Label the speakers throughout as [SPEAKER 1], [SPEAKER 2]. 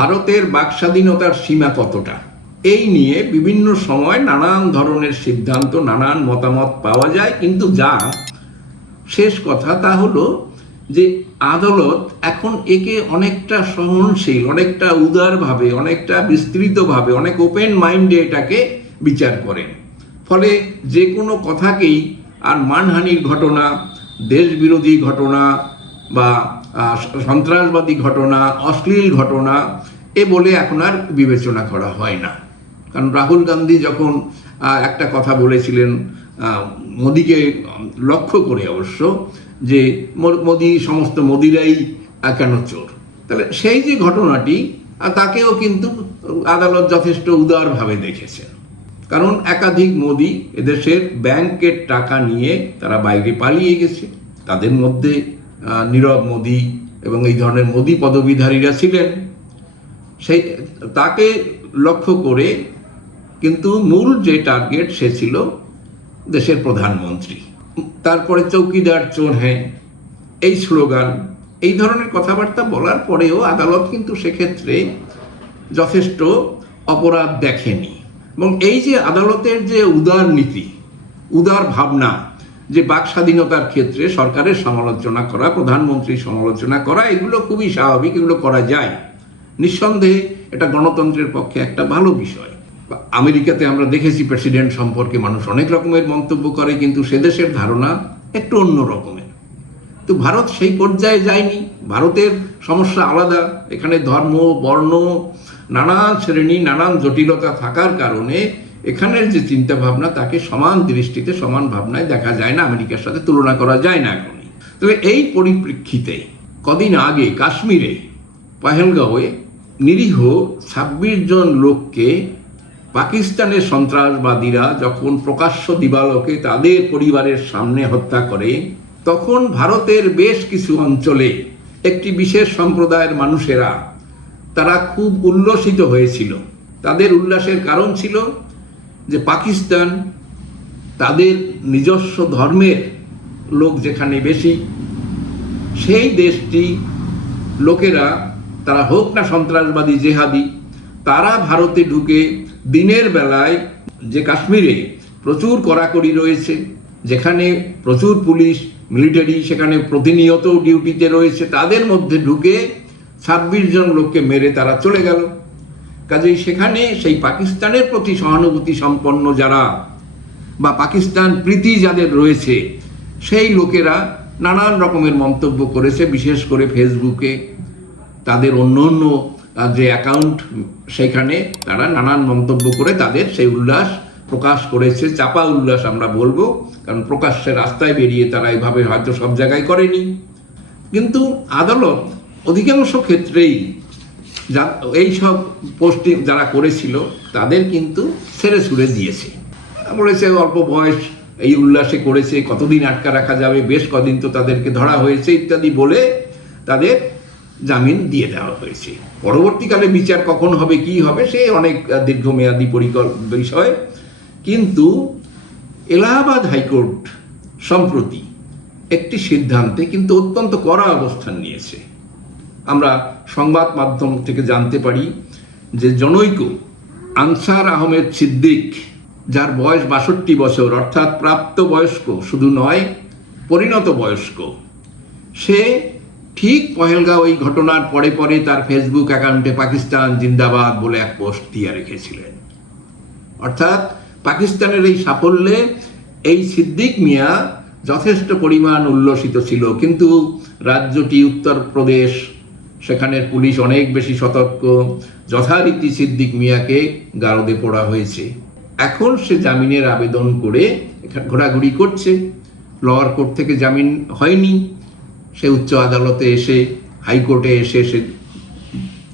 [SPEAKER 1] ভারতের বাকস্বাধীনতার সীমা কতটা? এই নিয়ে বিভিন্ন সময় নানান ধরনের সিদ্ধান্ত, নানান মতামত পাওয়া যায়। কিন্তু যা শেষ কথা তা হলো যে আদালত এখন একে অনেকটা সহনশীল, অনেকটা উদারভাবে, অনেকটা বিস্তৃতভাবে, অনেক ওপেন মাইন্ডে এটাকে বিচার করেন। ফলে যে কোনো কথাকেই আর মানহানির ঘটনা, দেশবিরোধী ঘটনা বা সন্ত্রাসবাদী ঘটনা, অশ্লীল ঘটনা, এ বলে এখন আর বিবেচনা করা হয় না। কারণ রাহুল গান্ধী যখন একটা কথা বলেছিলেন মোদিকে লক্ষ্য করে অবশ্য, যে মোদি, সমস্ত মোদিরাই কেন চোর? তাহলে সেই যে ঘটনাটি তাকেও কিন্তু আদালত যথেষ্ট উদারভাবে দেখেছেন। কারণ একাধিক মোদি এদেশের ব্যাংকের টাকা নিয়ে তারা বাইরে পালিয়ে গেছে। তাদের মধ্যে নীরব মোদি এবং এই ধরনের মোদি পদবীধারীরা ছিলেন। সেই, তাকে লক্ষ্য করে কিন্তু মূল যে টার্গেট সে ছিল দেশের প্রধানমন্ত্রী। তারপরে চৌকিদার চোর হ্যাঁ এই স্লোগান, এই ধরনের কথাবার্তা বলার পরেও আদালত কিন্তু সেক্ষেত্রে যথেষ্ট অপরাধ দেখেনি। এবং এই যে আদালতের যে উদার নীতি, উদার ভাবনা যে বাক স্বাধীনতার ক্ষেত্রে সরকারের সমালোচনা করা, প্রধানমন্ত্রীর সমালোচনা করা, এগুলো খুবই স্বাভাবিক, এগুলো করা যায়। নিঃসন্দেহে এটা গণতন্ত্রের পক্ষে একটা ভালো বিষয়। আমেরিকাতে আমরা দেখেছি প্রেসিডেন্ট সম্পর্কে মানুষ অনেক রকমের মন্তব্য করে, কিন্তু সে দেশের ধারণা একটু অন্য রকমের। তো ভারত সেই পর্যায়ে যায়নি। ভারতের সমস্যা আলাদা। এখানে ধর্ম, বর্ণ নানান শ্রেণি, নানান জটিলতা থাকার কারণে এখানের যে চিন্তা ভাবনা, তাকে সমান দৃষ্টিতে, সমান ভাবনায় দেখা যায় না, আমেরিকার সাথে তুলনা করা যায় না এখনই। তবে এই পরিপ্রেক্ষিতে কদিন আগে কাশ্মীরে, পাহেলগাঁওয়ে নিরীহ ছাব্বিশ জন লোককে পাকিস্তানের সন্ত্রাসবাদীরা যখন প্রকাশ্য দিবালোকে তাদের পরিবারের সামনে হত্যা করে, তখন ভারতের বেশ কিছু অঞ্চলে একটি বিশেষ সম্প্রদায়ের মানুষেরা তারা খুব উল্লসিত হয়েছিল। তাদের উল্লাসের কারণ ছিল যে পাকিস্তান তাদের নিজস্ব ধর্মের লোক যেখানে বেশি, সেই দেশটি লোকেরা, তারা হোক না সন্ত্রাসবাদী, জেহাদি, তারা ভারতে ঢুকে দিনের বেলায় যে কাশ্মীরে প্রচুর কড়াকড়ি রয়েছে, যেখানে প্রচুর পুলিশ, মিলিটারি সেখানে প্রতিনিয়ত ডিউটিতে রয়েছে, তাদের মধ্যে ঢুকে ছাব্বিশ জন লোককে মেরে তারা চলে গেল। কাজেই সেখানে সেই পাকিস্তানের প্রতি সহানুভূতি সম্পন্ন যারা বা পাকিস্তান প্রীতি যাদের রয়েছে, সেই লোকেরা নানান রকমের মন্তব্য করেছে, বিশেষ করে ফেসবুকে। তাদের অন্য অন্য যে অ্যাকাউন্ট সেখানে তারা নানান মন্তব্য করে তাদের সেই উল্লাস প্রকাশ করেছে। চাপা উল্লাস আমরা বলব, কারণ প্রকাশ্যে রাস্তায় বেরিয়ে তারা এভাবে হয়তো সব জায়গায় করেনি। কিন্তু আদালত অধিকাংশ ক্ষেত্রেই এই সব পোস্টিং যারা করেছিল, তাদের কিন্তু ছেড়ে ছুড়ে দিয়েছে। বলেছে অল্প বয়স, এই উল্লাসে করেছে, কতদিন আটকা রাখা যাবে, বেশ কদিন তো তাদেরকে ধরা হয়েছে, ইত্যাদি বলে তাদের জামিন দিয়ে দেওয়া হয়েছে। পরবর্তীকালে বিচার কখন হবে, কি হবে, সে অনেক দীর্ঘমেয়াদী পরিকল্প বিষয়। কিন্তু এলাহাবাদ হাইকোর্ট সম্প্রতি একটি সিদ্ধান্তে কিন্তু অত্যন্ত কড়া অবস্থান নিয়েছে। আমরা সংবাদ মাধ্যম থেকে জানতে পারি যে জনৈক আনসার আহমেদ সিদ্দিক, যার বয়স বাষট্টি বছর, অর্থাৎ প্রাপ্ত বয়স্ক, শুধু নয়, পরিণত বয়স্ক। সে ঠিক পহেলগাঁও এই ঘটনার পরে পরে তার ফেসবুক অ্যাকাউন্টে পাকিস্তান জিন্দাবাদ বলে এক পোস্ট দিয়ে রেখেছিলেন। অর্থাৎ পাকিস্তানের এই সাফল্যে এই সিদ্দিক মিয়া যথেষ্ট পরিমাণ উল্লসিত ছিল। কিন্তু রাজ্যটি উত্তরপ্রদেশ সেখানের পুলিশ অনেক বেশি সতর্ক। যথারীতি সিদ্দিক মিয়াকে গারদে পড়া হয়েছে। এখন সে জামিনের আবেদন করে ঘোরাঘুরি করছে। লোয়ার কোর্ট থেকে জামিন হয়নি। সে উচ্চ আদালতে এসে, হাইকোর্টে এসে সে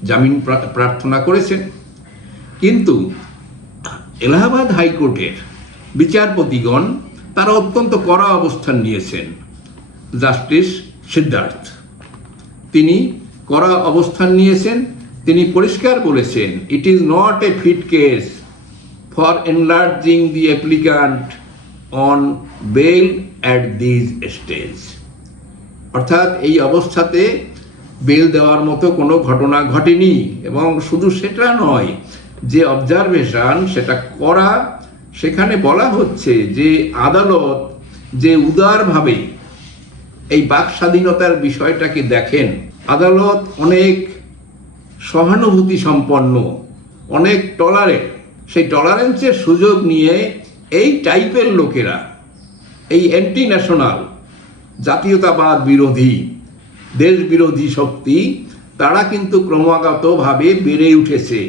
[SPEAKER 1] জামিন প্রার্থনা করেছেন কিন্তু এলাহাবাদ হাইকোর্টের বিচারপতিগণ তারা অত্যন্ত কড়া অবস্থান নিয়েছেন। জাস্টিস সিদ্ধার্থ। তিনি কড়া অবস্থান নিয়েছেন, তিনি পরিষ্কার বলেছেন it is not a fit case for enlarging the applicant on bail at this stage অর্থাৎ এই অবস্থাতে বেল দেওয়ার মতো কোনো ঘটনা ঘটেনি, এবং শুধু সেটা নয়, যে অবজারভেশন সেটা করা, সেখানে বলা হচ্ছে যে আদালত যে উদারভাবে এই বাক স্বাধীনতার বিষয়টাকে দেখেন আদালত অনেক সহানুভূতি সম্পন্ন, অনেক টলারেট সেই টলারেন্সের সুযোগ নিয়ে এই টাইপের লোকেরা, এই অ্যান্টি ন্যাশনাল জাতীয়তাবাদ বিরোধী দেশ বিরোধী শক্তি, তারা কিন্তু ক্রমাগতভাবে বেড়ে উঠেছে।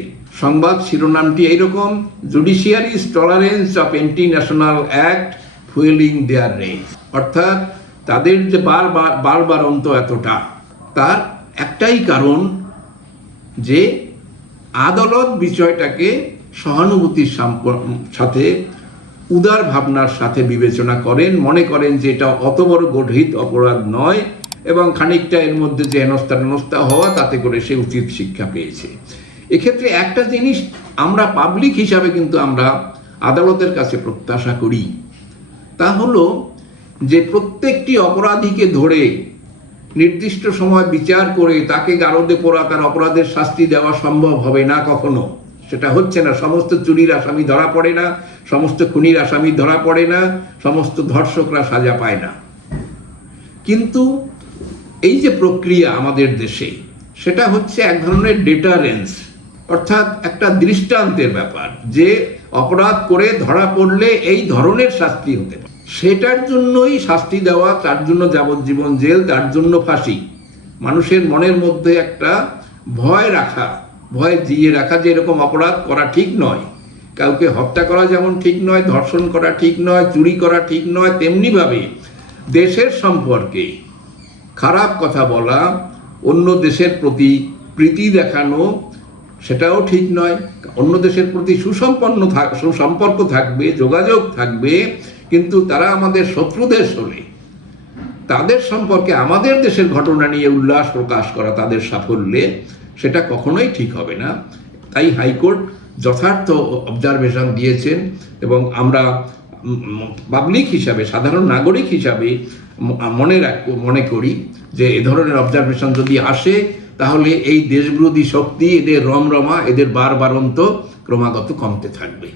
[SPEAKER 1] সংবাদ শিরোনামটি এইরকম judiciary's tolerance of anti national act fuelling their range অর্থাৎ তাদের যে বারবার বারবার অন্ত এতটা। তার একটাই কারণ যে আদালত বিষয়টাকে সহানুভূতির সাথে, উদার ভাবনার সাথে বিবেচনা করেন, মনে করেন যে এটা অত বড় গঠিত অপরাধ নয় এবং খানিকটা এর মধ্যে যে হেনস্থা টেনস্থা হওয়া, তাতে করে সে উচিত শিক্ষা পেয়েছে। এক্ষেত্রে একটা জিনিস আমরা পাবলিক হিসাবে কিন্তু আমরা আদালতের কাছে প্রত্যাশা করি। তা হলো যে প্রত্যেকটি অপরাধীকে ধরে নির্দিষ্ট সময় বিচার করে তাকে গারদে পড়া তার অপরাধের শাস্তি দেওয়া সম্ভব হবে না কখনো। সেটা হচ্ছে না, সমস্ত চুরির আসামি ধরা পড়ে না, সমস্ত খুনির আসামি ধরা পড়ে না, সমস্ত ধর্ষকরা সাজা পায় না। কিন্তু এই যে প্রক্রিয়া আমাদের দেশে, সেটা হচ্ছে এক ধরনের ডেটারেন্স অর্থাৎ একটা দৃষ্টান্তের ব্যাপার যে অপরাধ করে ধরা পড়লে এই ধরনের শাস্তি হতে পারে। সেটার জন্যই শাস্তি দেওয়া, তার জন্য যাবজ্জীবন জেল, তার জন্য ফাঁসি। মানুষের মনের মধ্যে একটা ভয় রাখা, ভয় জিয়ে রাখা যে এরকম অপরাধ করা ঠিক নয়। কাউকে হত্যা করা যেমন ঠিক নয়, ধর্ষণ করা ঠিক নয়, চুরি করা ঠিক নয়, তেমনিভাবে দেশের সম্পর্কে খারাপ কথা বলা, অন্য দেশের প্রতি প্রীতি দেখানো, সেটাও ঠিক নয়। অন্য দেশের প্রতি সুসম্পন্ন থাক সুসম্পর্ক থাকবে, যোগাযোগ থাকবে কিন্তু তারা আমাদের শত্রু দেশ হলে তাদের সম্পর্কে আমাদের দেশের ঘটনা নিয়ে উল্লাস প্রকাশ করা তাদের সাফল্যে সেটা কখনোই ঠিক হবে না। তাই হাইকোর্ট যথার্থ অবজারভেশন দিয়েছেন এবং আমরা পাবলিক হিসাবে, সাধারণ নাগরিক হিসাবে মনে রাখ, মনে করি যে এ ধরনের অবজারভেশন যদি আসে, তাহলে এই দেশবিরোধী শক্তি, এদের রমরমা, এদের বারবারন্ত ক্রমাগত কমতে থাকবে।